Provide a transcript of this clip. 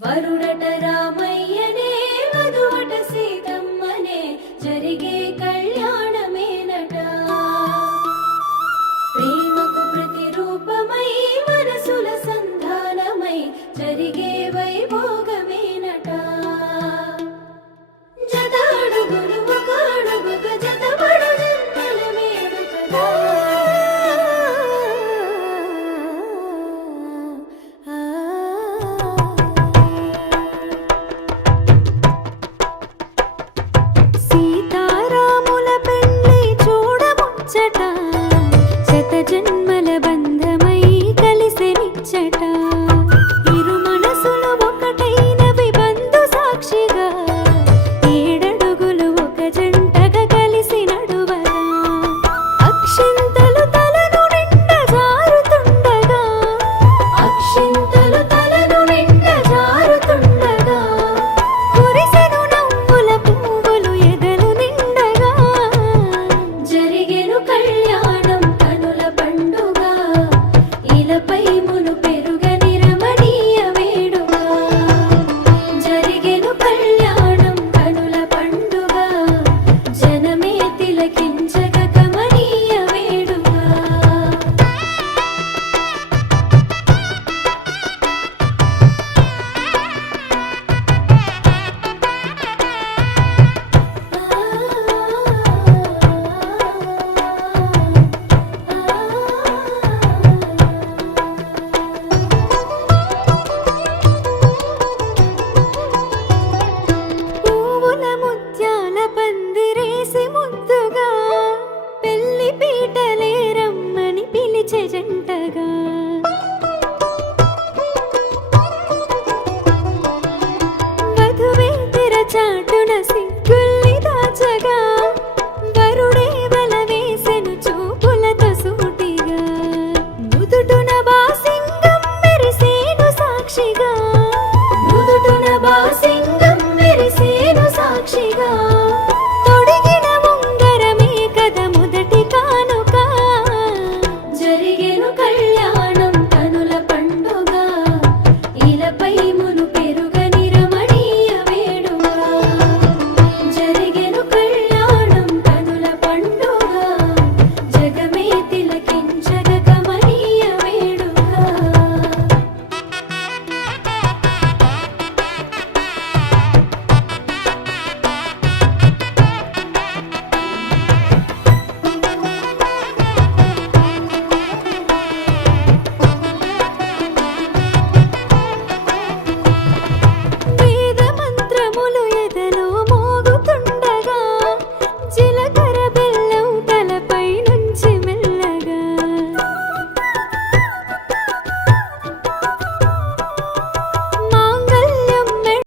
వరుడట రామయ్యనే వధువట సీతమ్మనే జరిగే కళ్యాణమేనట. ప్రేమకు ప్రతిరూపమై మనసుల సంధానమై జరిగే వైభోగమేనట. జత అడుగులు ఒక అడుగుగా జతపడు జన్మల వేడుకగా. సీతారాముల పెళ్లి చూడముచ్చట, శత జన్మల బంధమై కలిసెనిచ్చట. ఇరు మనసులు ఒకటైనవి బంధు సాక్షిగా, ఏడడుగులు ఒక జంటగా కలిసి నడువగా. అక్షింతలు తలను నిండా జారుతుండగా, అక్షింతలు తలను నిండా జారుతుండగా. కురిసెను నవ్వుల పువ్వులు ఎదలు నిండగా. జరిగెను కళ్యాణం కనుల పండుగ, ఇలపై మును పెరుగని రమణీయ వేడుక. జరిగెను కళ్యాణం కనుల పండుగ, జనమే తిలకించగ కమనీయ వేడుక. పువ్వుల ముత్యాల పందిరేసి ముద్దుగా, పెళ్లి పీటలే రమ్మని పిలిచే జంటగా. వధువే తెరచాటున సిగ్గుల్ని దాచగా, వరుడే వల వేసెను చూపులతో సూటిగా. నుదుటున బాసింగం మెరిసేను సాక్షిగా, నుదుటున బాసి